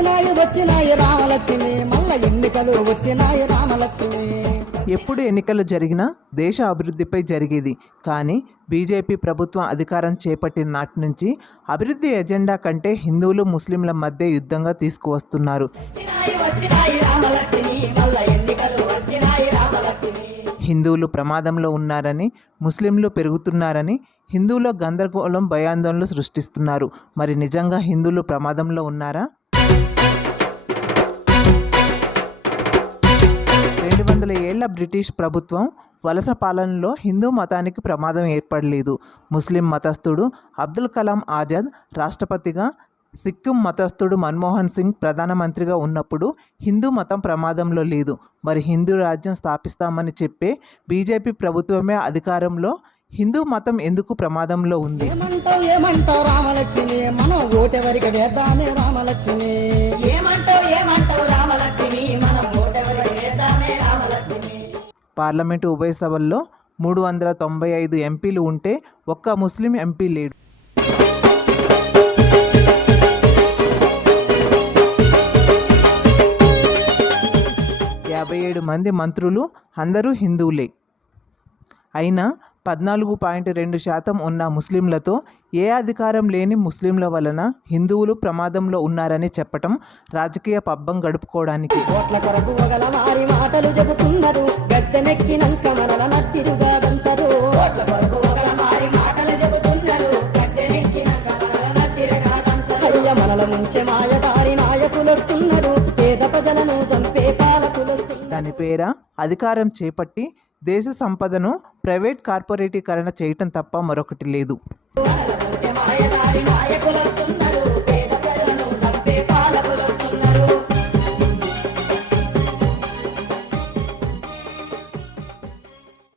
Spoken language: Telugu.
వచ్చినాయి వచ్చినాయి రామలక్ష్మి. మల్ల ఎన్నికలు వచ్చినాయి రామలక్ష్మి. ఎప్పుడు ఎన్నికలు జరిగినా దేశ అభివృద్ధిపై జరిగేది. కానీ బీజేపీ ప్రభుత్వం అధికారం చేపట్టిన నాటి నుంచి అభివృద్ధి ఎజెండా కంటే హిందువులు ముస్లింల మధ్య యుద్ధంగా తీసుకువస్తున్నారు. హిందువులు ప్రమాదంలో ఉన్నారని ముస్లింలు పెరుగుతున్నారని హిందువుల గందరగోళం భయాందోళనలు సృష్టిస్తున్నారు. మరి నిజంగా హిందువులు ప్రమాదంలో ఉన్నారా? ఏళ్ళ బ్రిటిష్ ప్రభుత్వం వలస పాలనలో హిందూ మతానికి ప్రమాదం ఏర్పడలేదు. ముస్లిం మతస్థుడు అబ్దుల్ కలాం ఆజాద్ రాష్ట్రపతిగా సిక్కిం మతస్థుడు మన్మోహన్ సింగ్ ప్రధానమంత్రిగా ఉన్నప్పుడు హిందూ మతం ప్రమాదంలో లేదు. మరి హిందూ రాజ్యం స్థాపిస్తామని చెప్పే బీజేపీ ప్రభుత్వమే అధికారంలో హిందూ మతం ఎందుకు ప్రమాదంలో ఉంది? ఏమంటావు ఏమంటావు రామలక్ష్మి? మనం ఓటెవరికి వేద్దామే రామలక్ష్మి? పార్లమెంటు ఉభయ సభల్లో మూడు వందల తొంభై ఐదు ఎంపీలు ఉంటే ఒక్క ముస్లిం ఎంపీ లేడు. యాభై ఏడు మంది మంత్రులు అందరూ హిందువులే. అయినా పద్నాలుగు పాయింట్ రెండు శాతం ఉన్న ముస్లింలతో ఏ అధికారం లేని ముస్లింల వలన హిందువులు ప్రమాదంలో ఉన్నారని చెప్పటం రాజకీయ పబ్బం గడుపుకోవడానికి. దాని పేర అధికారం చేపట్టి దేశ సంపదను ప్రైవేట్ కార్పొరేటీకరణ చేయటం తప్ప మరొకటి లేదు.